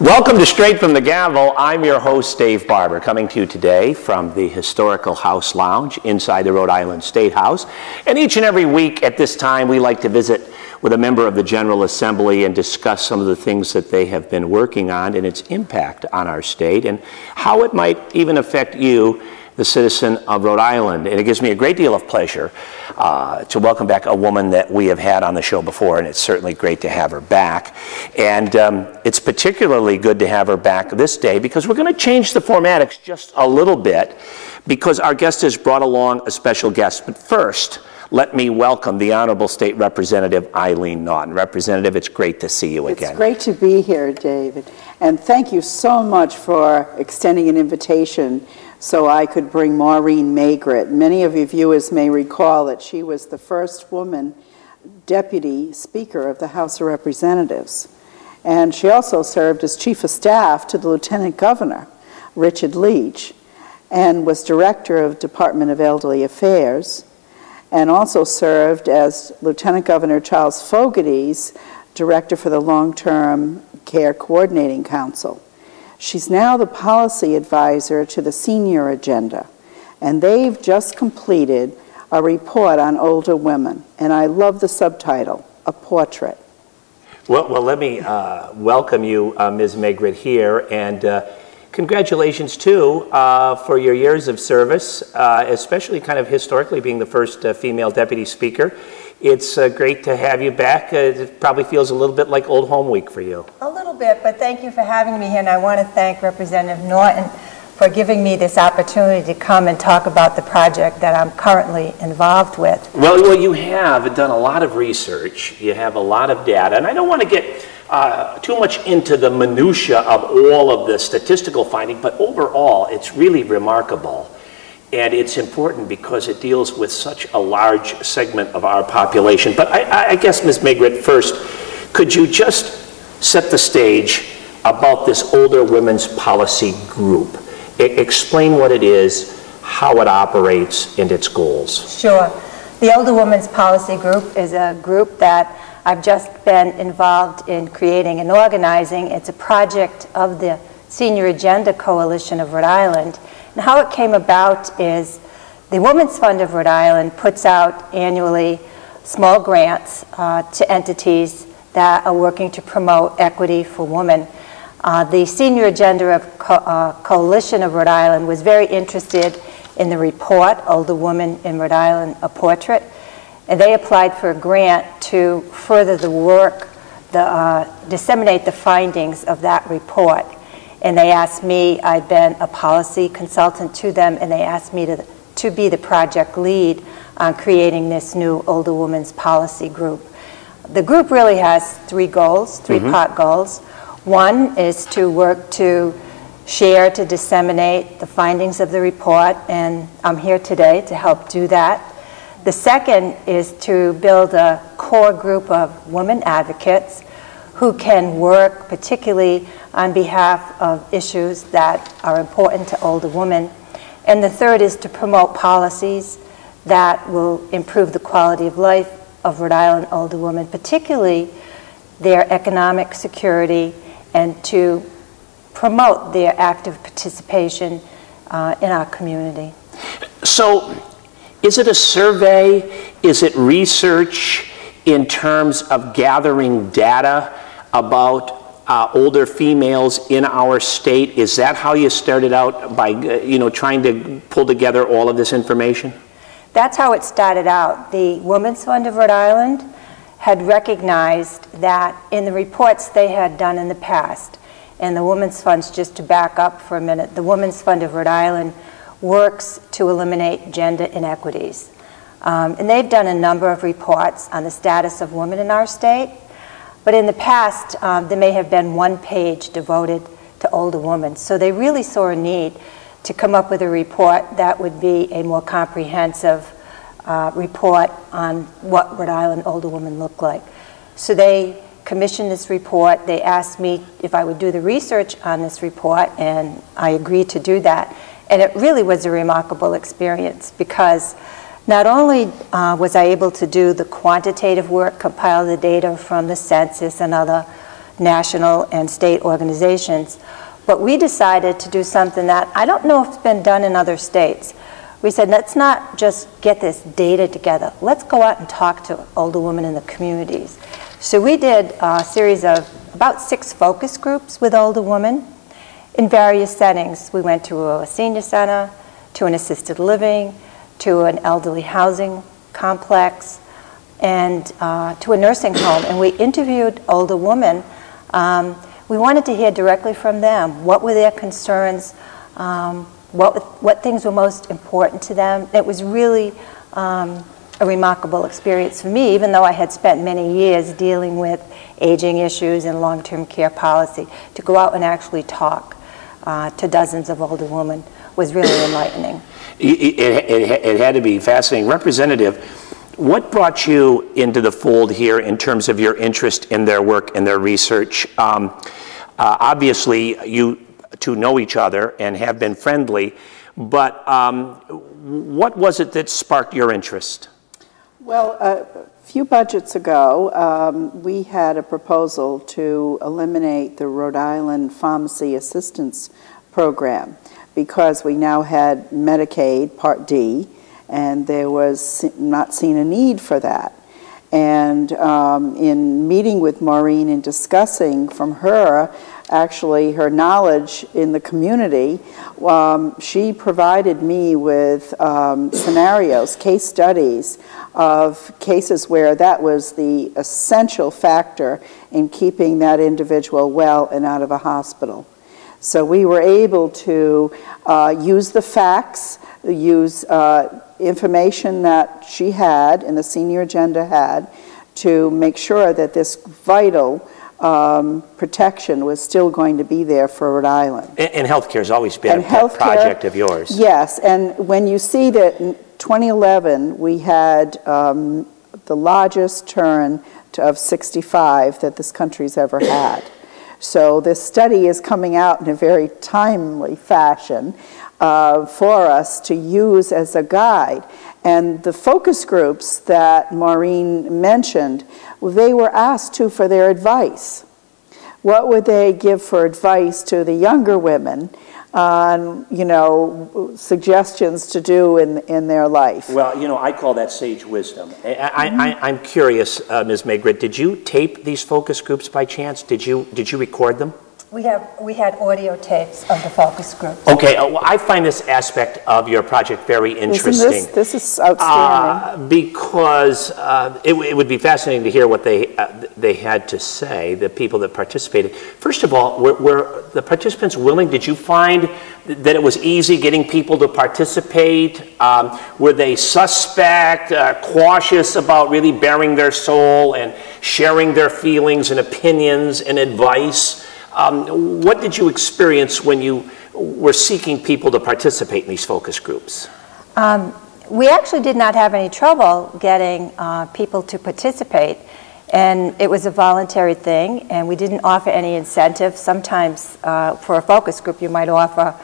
Welcome to Straight from the Gavel. I'm your host, Dave Barber, coming to you today from the Historical House Lounge inside the Rhode Island State House. And each and every week at this time, we like to visit with a member of the General Assembly and discuss some of the things that they have been working on and its impact on our state and how it might even affect you, the citizen of Rhode Island. And it gives me a great deal of pleasure to welcome back a woman that we have had on the show before, and it's certainly great to have her back. And it's particularly good to have her back this day because we're going to change the formatics just a little bit because our guest has brought along a special guest. But first, let me welcome the Honorable State Representative Eileen Naughton. Representative, it's great to see you again. It's great to be here, David. And thank you so much for extending an invitation so I could bring Maureen Maigret. Many of your viewers may recall that she was the first woman deputy speaker of the House of Representatives. And she also served as chief of staff to the Lieutenant Governor, Richard Leach, and was director of Department of Elderly Affairs, and also served as Lieutenant Governor Charles Fogarty's director for the Long-Term Care Coordinating Council. She's now the policy advisor to the senior agenda, and they've just completed a report on older women, and I love the subtitle, A Portrait. Well, let me welcome you, Ms. Maigret, here, and congratulations, too, for your years of service, especially kind of historically being the first female deputy speaker. It's great to have you back. It probably feels a little bit like Old Home Week for you. A little bit, but thank you for having me here, and I want to thank Representative Naughton for giving me this opportunity to come and talk about the project that I'm currently involved with. Well, you have done a lot of research. You have a lot of data, and I don't want to get too much into the minutia of all of the statistical finding, but overall, it's really remarkable. And it's important because it deals with such a large segment of our population. But I guess, Ms. Maigret, first, could you just set the stage about this Older Women's Policy Group? Explain what it is, how it operates, and its goals. Sure. The Older Women's Policy Group is a group that I've just been involved in creating and organizing. It's a project of the Senior Agenda Coalition of Rhode Island. And how it came about is the Women's Fund of Rhode Island puts out annually small grants to entities that are working to promote equity for women. The Senior Agenda Coalition of Rhode Island was very interested in the report, Older Women in Rhode Island, A Portrait, and they applied for a grant to further the work, disseminate the findings of that report. And they asked me, I'd been a policy consultant to them, and they asked me to be the project lead on creating this new Older Women's Policy Group. The group really has three goals, three-part goals. One is to work to share, to disseminate the findings of the report, and I'm here today to help do that. The second is to build a core group of women advocates who can work particularly on behalf of issues that are important to older women. And the third is to promote policies that will improve the quality of life of Rhode Island older women, particularly their economic security, and to promote their active participation in our community. So, is it a survey? Is it research in terms of gathering data about older females in our state? Is that how you started out by trying to pull together all of this information? That's how it started out. The Women's Fund of Rhode Island had recognized that in the reports they had done in the past, and the Women's Funds, just to back up for a minute, the Women's Fund of Rhode Island works to eliminate gender inequities. And they've done a number of reports on the status of women in our state. But in the past, there may have been one page devoted to older women. So they really saw a need to come up with a report that would be a more comprehensive report on what Rhode Island older women look like. So they commissioned this report. They asked me if I would do the research on this report, and I agreed to do that. And it really was a remarkable experience because not only was I able to do the quantitative work, compile the data from the census and other national and state organizations. But we decided to do something that I don't know if it's been done in other states. We said, let's not just get this data together. Let's go out and talk to older women in the communities. So we did a series of about 6 focus groups with older women in various settings. We went to a senior center, to an assisted living, to an elderly housing complex, and to a nursing home. And we interviewed older women. We wanted to hear directly from them. What were their concerns? What things were most important to them? It was really a remarkable experience for me, even though I had spent many years dealing with aging issues and long-term care policy. To go out and actually talk to dozens of older women was really enlightening. It had to be fascinating. Representative, what brought you into the fold here in terms of your interest in their work and their research? Obviously, you two know each other and have been friendly, but what was it that sparked your interest? Well, a few budgets ago, we had a proposal to eliminate the Rhode Island Pharmacy Assistance Program because we now had Medicaid Part D, and there was not seen a need for that. And in meeting with Maureen and discussing from her, actually her knowledge in the community, she provided me with scenarios, case studies of cases where that was the essential factor in keeping that individual well and out of a hospital. So we were able to use the facts, use information that she had and the senior agenda had to make sure that this vital protection was still going to be there for Rhode Island. And healthcare has always been a pet project of yours. Yes, and when you see that in 2011 we had the largest turn of 65 that this country's ever had. So this study is coming out in a very timely fashion for us to use as a guide. And the focus groups that Maureen mentioned, they were asked to for their advice. What would they give for advice to the younger women on, you know, suggestions to do in their life? Well, you know, I call that sage wisdom. I'm curious, Ms. Maigret, did you tape these focus groups by chance? Did you record them? We had audio tapes of the focus group. Okay, well, I find this aspect of your project very interesting. This is outstanding. Because it would be fascinating to hear what they had to say, the people that participated. First of all, were the participants willing? Did you find that it was easy getting people to participate? Were they suspect, cautious about really bearing their soul and sharing their feelings and opinions and advice? What did you experience when you were seeking people to participate in these focus groups? We actually did not have any trouble getting people to participate, and it was a voluntary thing, and we didn't offer any incentive. Sometimes for a focus group you might offer,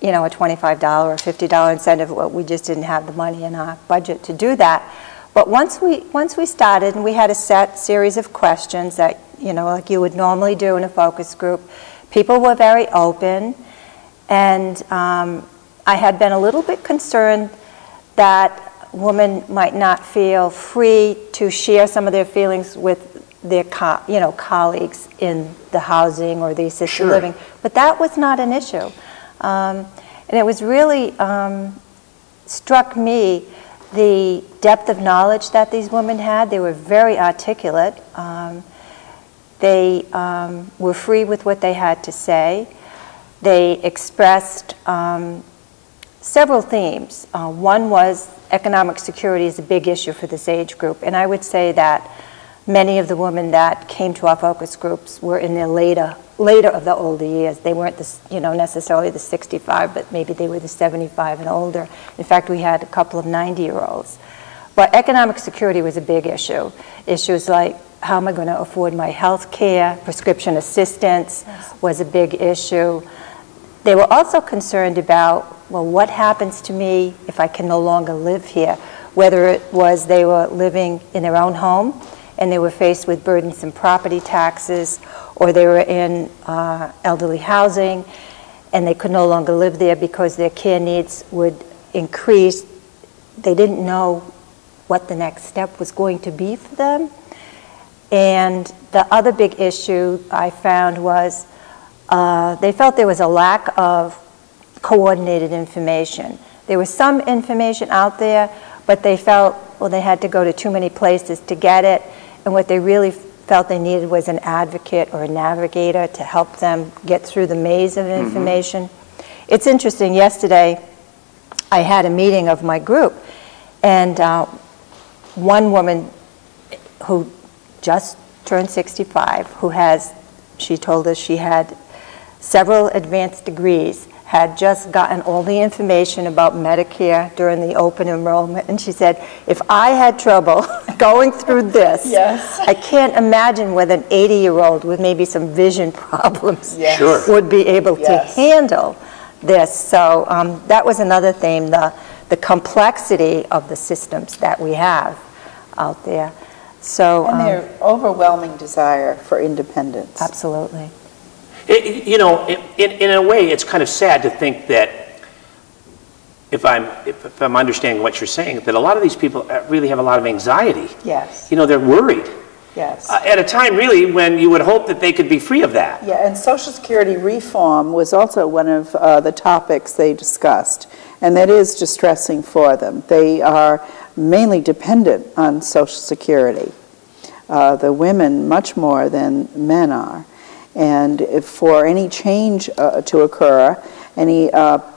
you know, a $25 or $50 incentive. We just didn't have the money in our budget to do that. But once we started, and we had a set series of questions that, you know, like you would normally do in a focus group, people were very open, and I had been a little bit concerned that women might not feel free to share some of their feelings with their colleagues in the housing or the assisted living, but that was not an issue. And it was really struck me the depth of knowledge that these women had. They were very articulate. They were free with what they had to say. They expressed several themes. One was economic security is a big issue for this age group, and I would say that many of the women that came to our focus groups were in their later of the older years. They weren't necessarily the 65, but maybe they were the 75 and older. In fact, we had a couple of 90-year-olds. But economic security was a big issue. Issues like, how am I going to afford my health care? Prescription assistance was a big issue. They were also concerned about, well, what happens to me if I can no longer live here? Whether it was they were living in their own home and they were faced with burdensome property taxes, or they were in elderly housing, and they could no longer live there because their care needs would increase. They didn't know what the next step was going to be for them. And the other big issue I found was they felt there was a lack of coordinated information. There was some information out there, but they felt, well, they had to go to too many places to get it, and what they really felt they needed was an advocate or a navigator to help them get through the maze of information. It's interesting, yesterday I had a meeting of my group, and one woman who just turned 65, who has, she told us she had several advanced degrees, had just gotten all the information about Medicare during the open enrollment, and she said, if I had trouble going through this, Yes. I can't imagine whether an 80-year-old with maybe some vision problems Yes. Sure. would be able to Yes. handle this. So that was another theme, the complexity of the systems that we have out there. So, And their overwhelming desire for independence. absolutely. You know, in a way, it's kind of sad to think that, if I'm understanding what you're saying, that a lot of these people really have a lot of anxiety. Yes. You know, they're worried. Yes. At a time, really, when you would hope that they could be free of that. Yeah, and Social Security reform was also one of the topics they discussed, and that is distressing for them. They are mainly dependent on Social Security, the women much more than men are. And if for any change to occur, any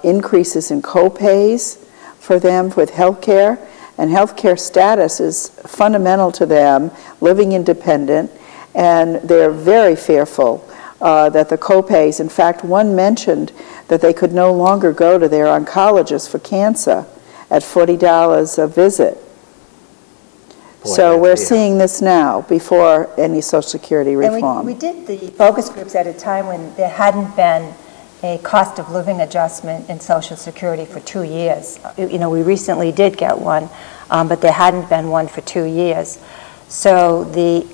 increases in co-pays for them with health care, and health care status is fundamental to them, living independent, and they're very fearful that the co-pays, in fact, one mentioned that they could no longer go to their oncologist for cancer at $40 a visit. So we're seeing this now before any Social Security reform. And we did the focus groups at a time when there hadn't been a cost of living adjustment in Social Security for 2 years. You know, we recently did get one, but there hadn't been one for 2 years. So the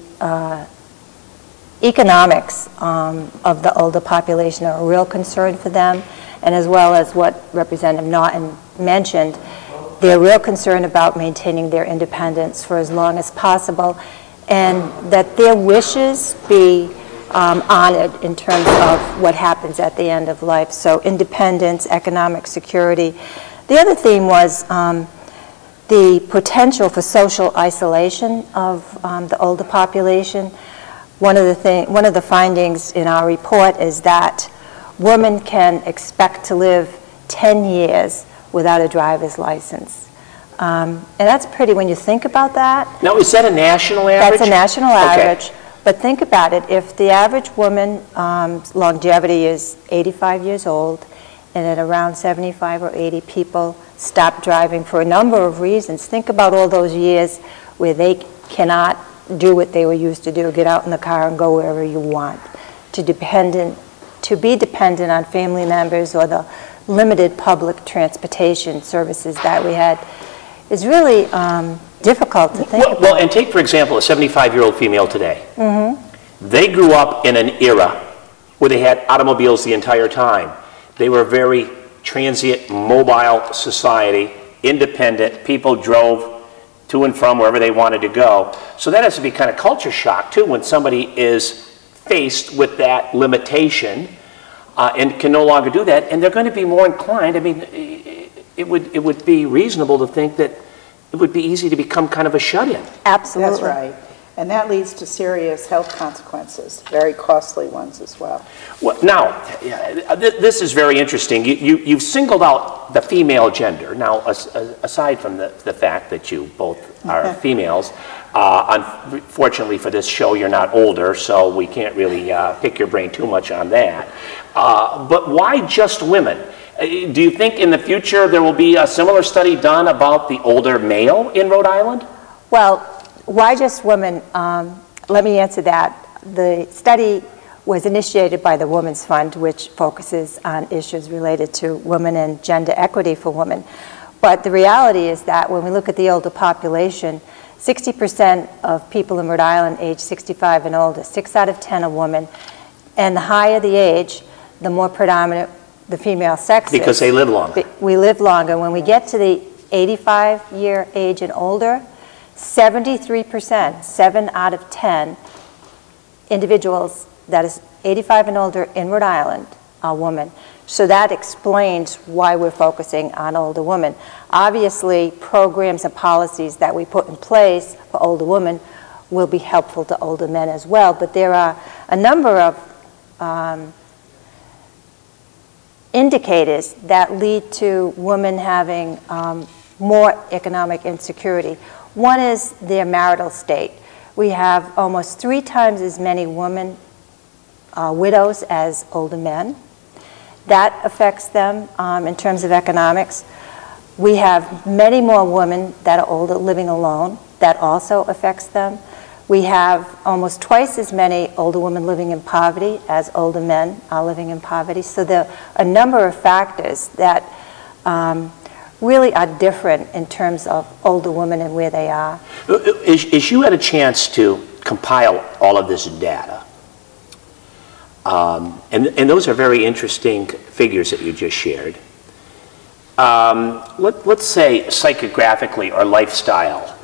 economics of the older population are a real concern for them, and as well as what Representative Naughton mentioned, they're real concerned about maintaining their independence for as long as possible, and that their wishes be honored in terms of what happens at the end of life. So independence, economic security. The other theme was the potential for social isolation of the older population. One of the findings in our report is that women can expect to live 10 years without a driver's license. And that's pretty, when you think about that. Now, is that a national average? That's a national average. Okay. But think about it, if the average woman's longevity is 85 years old, and at around 75 or 80 people stop driving for a number of reasons, think about all those years where they cannot do what they were used to do, get out in the car and go wherever you want. To be dependent on family members or the limited public transportation services that we had is really difficult to think about. Well, and take, for example, a 75-year-old female today. They grew up in an era where they had automobiles the entire time. They were a very transient, mobile society, independent. People drove to and from wherever they wanted to go. So that has to be kind of culture shock, too, when somebody is faced with that limitation and can no longer do that, and they're going to be more inclined. I mean, it would be reasonable to think that it would be easy to become kind of a shut-in. Absolutely. That's right. And that leads to serious health consequences, very costly ones as well. Well, now, this is very interesting. You've singled out the female gender. Now, aside from the fact that you both are females, unfortunately for this show, you're not older, so we can't really pick your brain too much on that. But why just women? Do you think in the future there will be a similar study done about the older male in Rhode Island? Well, why just women? Let me answer that. The study was initiated by the Women's Fund, which focuses on issues related to women and gender equity for women. But the reality is that when we look at the older population, 60% of people in Rhode Island age 65 and older, 6 out of 10 are women. And the higher the age, the more predominant the female sex is. Because they live longer. We live longer. When we get to the 85-year age and older, 73%, 7 out of 10 individuals that is 85 and older in Rhode Island are women. So that explains why we're focusing on older women. Obviously, programs and policies that we put in place for older women will be helpful to older men as well, but there are a number of indicators that lead to women having more economic insecurity. One is their marital state. We have almost 3 times as many women widows as older men. That affects them in terms of economics. We have many more women that are older living alone. That also affects them. We have almost twice as many older women living in poverty as older men are living in poverty. So there are a number of factors that really are different in terms of older women and where they are. As you had a chance to compile all of this data, and those are very interesting figures that you just shared. Let's say psychographically or lifestyle.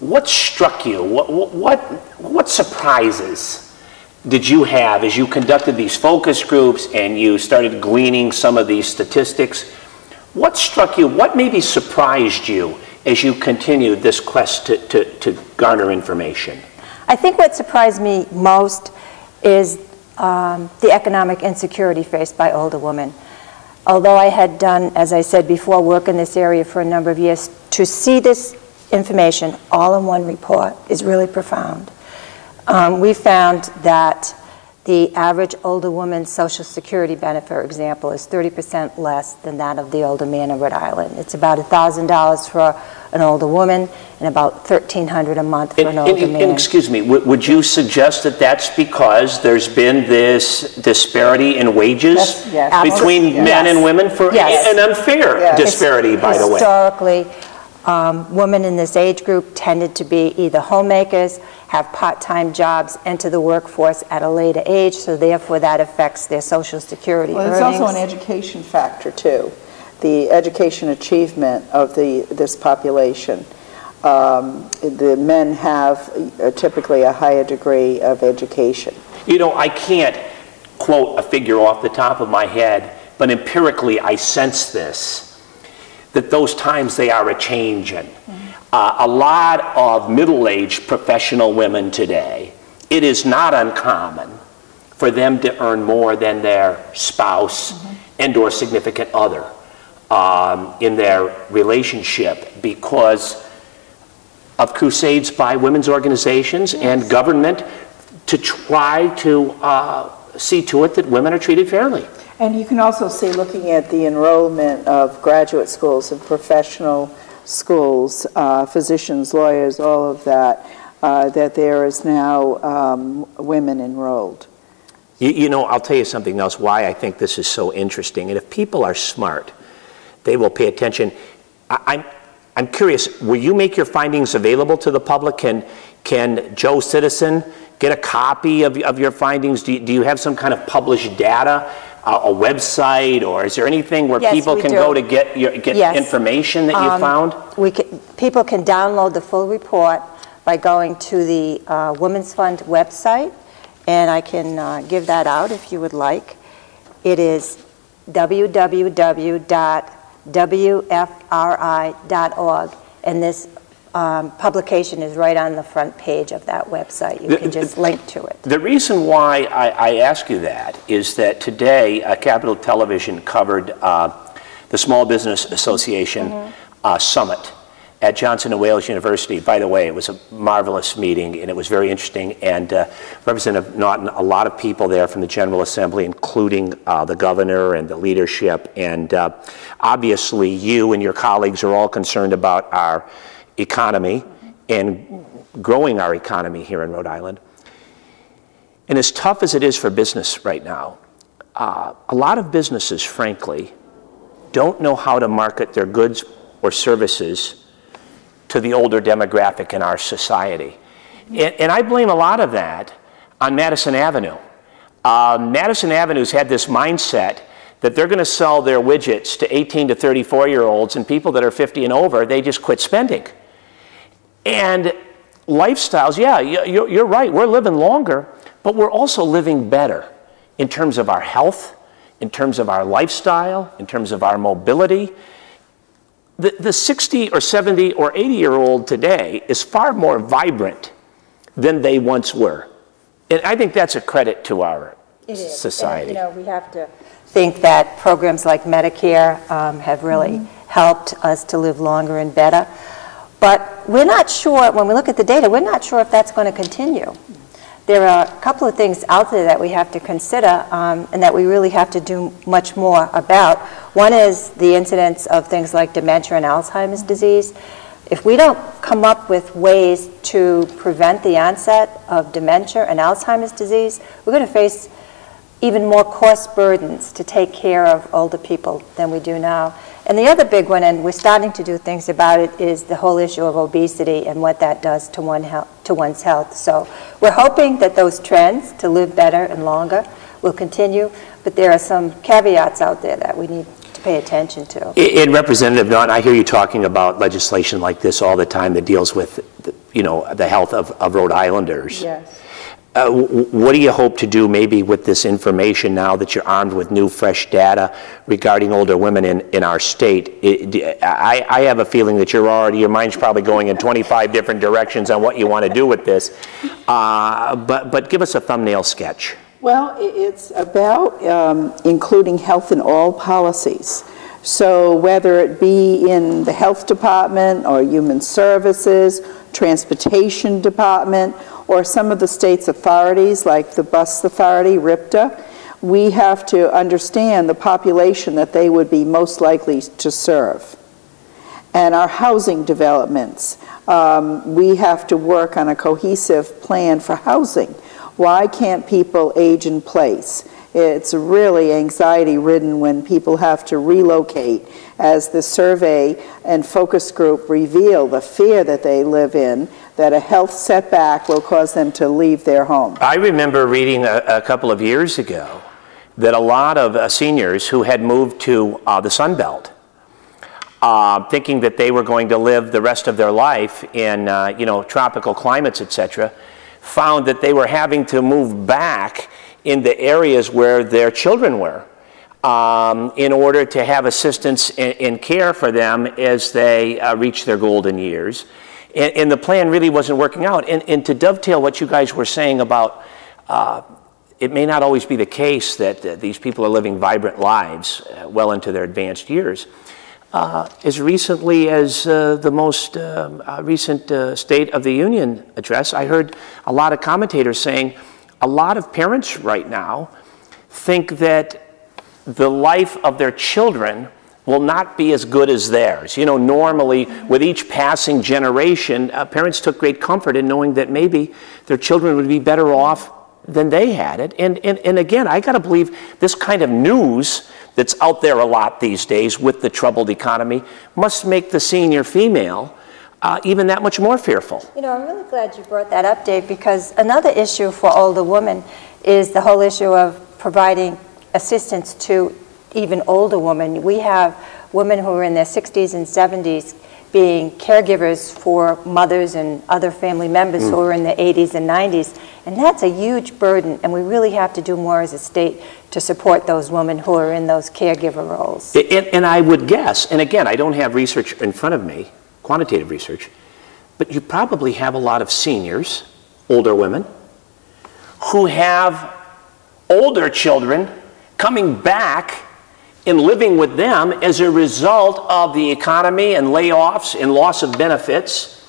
What struck you? What surprises did you have as you conducted these focus groups and you started gleaning some of these statistics? What struck you? What maybe surprised you as you continued this quest to garner information? I think what surprised me most is the economic insecurity faced by older women. Although I had done, as I said before, work in this area for a number of years, to see this information all in one report is really profound. We found that the average older woman's Social Security benefit, for example, is 30% less than that of the older man in Rhode Island. It's about $1,000 for an older woman and about $1,300 a month for an older man. And excuse me, would you suggest that that's because there's been this disparity in wages between men and women for an unfair disparity, by the way? Historically, women in this age group tended to be either homemakers, have part-time jobs, enter the workforce at a later age, so therefore that affects their Social Security earnings. There's also an education factor, too. The education achievement of this population. The men have typically a higher degree of education. You know, I can't quote a figure off the top of my head, but empirically I sense this, that those times they are a-changing. A lot of middle-aged professional women today, it is not uncommon for them to earn more than their spouse and or significant other in their relationship because of crusades by women's organizations and government to try to see to it that women are treated fairly. And you can also see, looking at the enrollment of graduate schools and professional schools, physicians, lawyers, all of that, that there is now women enrolled. You know, I'll tell you something else why I think this is so interesting. And if people are smart, they will pay attention. I'm curious, will you make your findings available to the public? Can Joe Citizen get a copy of your findings? Do you have some kind of published data? A website, or is there anything where people can go to get information that you found? People can download the full report by going to the Women's Fund website, and I can give that out if you would like. It is www.wfri.org, and this publication is right on the front page of that website. You can just link to it. The reason why I ask you that is that today Capital Television covered the Small Business Association Summit at Johnson & Wales University. By the way, it was a marvelous meeting and it was very interesting, and Representative Naughton, a lot of people there from the General Assembly, including the governor and the leadership, and obviously you and your colleagues are all concerned about our economy and growing our economy here in Rhode Island. And as tough as it is for business right now, a lot of businesses, frankly, don't know how to market their goods or services to the older demographic in our society. And I blame a lot of that on Madison Avenue. Madison Avenue's had this mindset that they're going to sell their widgets to 18 to 34-year-olds, and people that are 50 and over, they just quit spending. And lifestyles, yeah, you're right, we're living longer, but we're also living better in terms of our health, in terms of our lifestyle, in terms of our mobility. The 60 or 70 or 80-year-old today is far more vibrant than they once were. And I think that's a credit to our society. And, we have to think that programs like Medicare have really helped us to live longer and better. But we're not sure, when we look at the data, we're not sure if that's going to continue. There are a couple of things out there that we have to consider and that we really have to do much more about. One is the incidence of things like dementia and Alzheimer's disease. If we don't come up with ways to prevent the onset of dementia and Alzheimer's disease, we're going to face even more cost burdens to take care of older people than we do now. And the other big one, and we're starting to do things about it, is the whole issue of obesity and what that does to one's health. So we're hoping that those trends to live better and longer will continue, but there are some caveats out there that we need to pay attention to. And Representative Naughton, I hear you talking about legislation like this all the time that deals with, the health of Rhode Islanders. Yes. What do you hope to do maybe with this information now that you're armed with new, fresh data regarding older women in our state? I have a feeling that your mind's probably going in 25 different directions on what you want to do with this. But give us a thumbnail sketch. Well, it's about including health in all policies. So whether it be in the health department or human services, transportation department, or some of the state's authorities like the bus authority, RIPTA, we have to understand the population that they would be most likely to serve. And our housing developments, we have to work on a cohesive plan for housing. Why can't people age in place? It's really anxiety-ridden when people have to relocate, as the survey and focus group reveal the fear that they live in, that a health setback will cause them to leave their home. I remember reading a couple of years ago that a lot of seniors who had moved to the Sun Belt, thinking that they were going to live the rest of their life in tropical climates, etc., found that they were having to move back in the areas where their children were in order to have assistance and care for them as they reach their golden years. And the plan really wasn't working out. And to dovetail what you guys were saying about it may not always be the case that these people are living vibrant lives well into their advanced years. As recently as the most recent State of the Union address, I heard a lot of commentators saying a lot of parents right now think that the life of their children will not be as good as theirs. Normally, with each passing generation, parents took great comfort in knowing that maybe their children would be better off than they had it. And again, I got to believe this kind of news that's out there a lot these days with the troubled economy must make the senior female even that much more fearful. I'm really glad you brought that up, Dave, because another issue for older women is the whole issue of providing assistance to even older women. We have women who are in their 60s and 70s being caregivers for mothers and other family members who are in their 80s and 90s. And that's a huge burden, and we really have to do more as a state to support those women who are in those caregiver roles. And I would guess, and again, I don't have research in front of me, quantitative research, but you probably have a lot of seniors, older women, who have older children coming back and living with them as a result of the economy and layoffs and loss of benefits.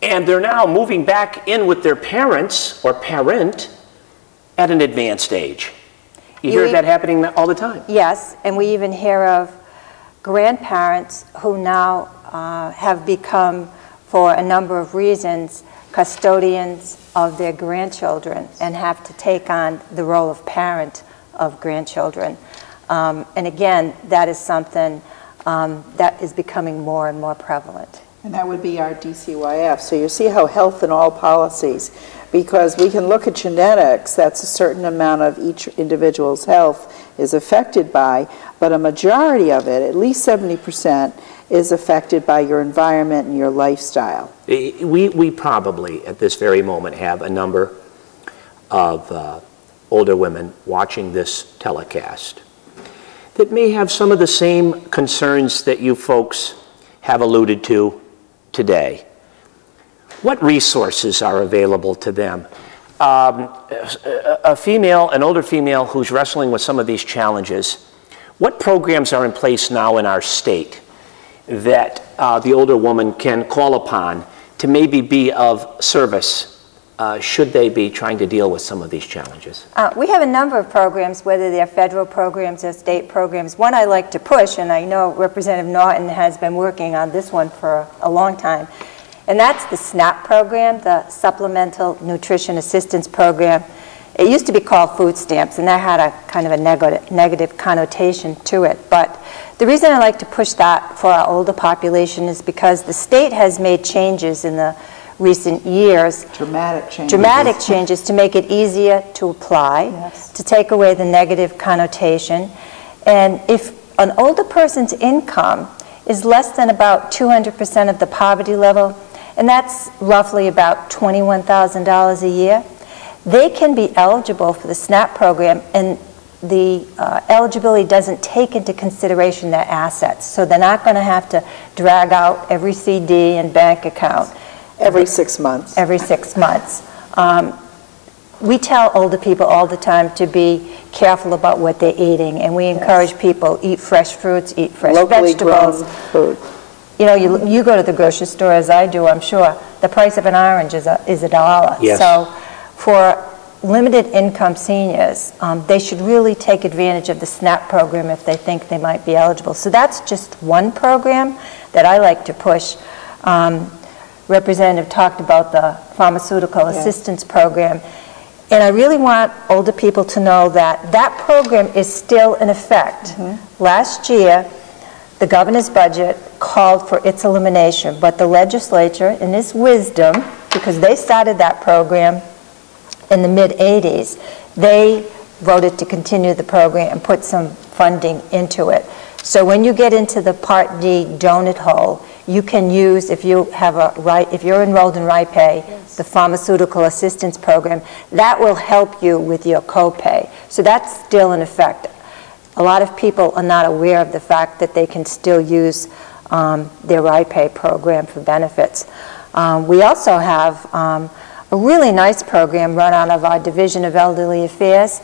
And they're now moving back in with their parents or parent at an advanced age. You hear that happening all the time. Yes, and we even hear of grandparents who now have become, for a number of reasons, custodians of their grandchildren and have to take on the role of parent of grandchildren. And again, that is something that is becoming more and more prevalent. And that would be our DCYF. So you see how health in all policies, because we can look at genetics, that's a certain amount of each individual's health is affected by, but a majority of it, at least 70%, is affected by your environment and your lifestyle. We probably, at this very moment, have a number of older women watching this telecast that may have some of the same concerns that you folks have alluded to today. What resources are available to them? An older female who's wrestling with some of these challenges, what programs are in place now in our state that the older woman can call upon to maybe be of service should they be trying to deal with some of these challenges? We have a number of programs, whether they're federal programs or state programs. One I like to push, and I know Representative Naughton has been working on this one for a long time, and that's the SNAP program, the Supplemental Nutrition Assistance Program. It used to be called food stamps, and that had a kind of a negative connotation to it. But the reason I like to push that for our older population is because the state has made changes in the recent years. Dramatic changes to make it easier to apply, yes, to take away the negative connotation. And if an older person's income is less than about 200% of the poverty level, and that's roughly about $21,000 a year, they can be eligible for the SNAP program, and the eligibility doesn't take into consideration their assets. So they're not going to have to drag out every CD and bank account. Every 6 months. Every 6 months. We tell older people all the time to be careful about what they're eating, and we encourage people, eat fresh fruits, eat fresh locally vegetables. Grown food. You know, you go to the grocery store, as I do, I'm sure, the price of an orange is $1. Yes. So for limited income seniors, they should really take advantage of the SNAP program if they think they might be eligible. So that's just one program that I like to push. Representative talked about the pharmaceutical assistance program, and I really want older people to know that that program is still in effect. Last year, the governor's budget called for its elimination, but the legislature, in its wisdom, because they started that program in the mid-'80s, they voted to continue the program and put some funding into it. So when you get into the Part D donut hole, you can use, if you have if you're enrolled in RIPE, the pharmaceutical assistance program, that will help you with your copay. So that's still in effect. A lot of people are not aware of the fact that they can still use their RIPE program for benefits. We also have a really nice program run out of our Division of Elderly Affairs.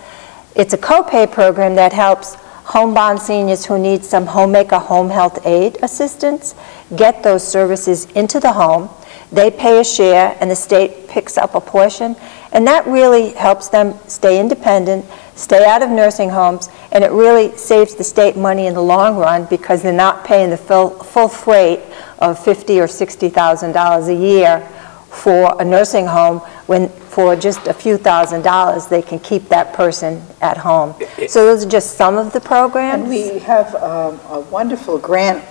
It's a copay program that helps homebound seniors who need some homemaker home health aid assistance get those services into the home. They pay a share and the state picks up a portion, and that really helps them stay independent, stay out of nursing homes, and it really saves the state money in the long run because they're not paying the full freight of $50,000 or $60,000 a year for a nursing home, when for just a few $1,000s they can keep that person at home. So those are just some of the programs. And we have a wonderful grant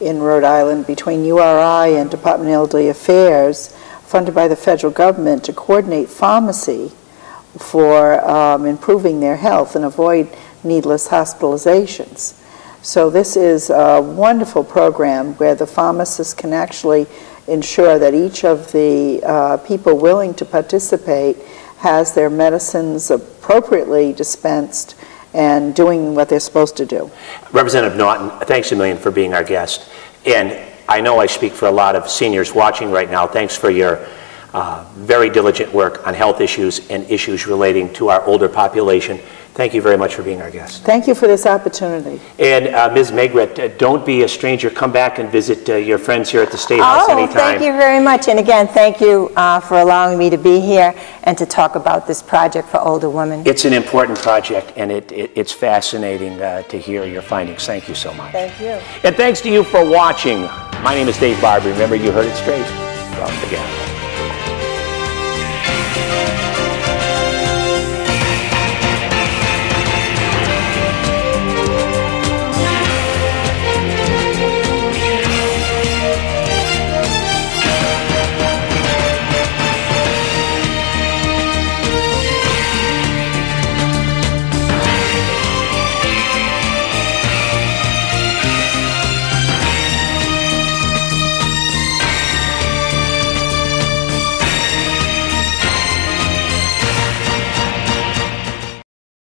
in Rhode Island between URI and Department of Elderly Affairs, funded by the federal government, to coordinate pharmacy for improving their health and avoid needless hospitalizations. So this is a wonderful program where the pharmacist can actually ensure that each of the people willing to participate has their medicines appropriately dispensed and doing what they're supposed to do. Representative Naughton, thanks a million for being our guest. And I know I speak for a lot of seniors watching right now. Thanks for your very diligent work on health issues and issues relating to our older population. Thank you very much for being our guest. Thank you for this opportunity. And Ms. Maigret, don't be a stranger. Come back and visit your friends here at the State House anytime. Thank you very much. And again, thank you for allowing me to be here and to talk about this project for older women. It's an important project, and it's fascinating to hear your findings. Thank you so much. Thank you. And thanks to you for watching. My name is Dave Barber. Remember, you heard it straight from the Gavel.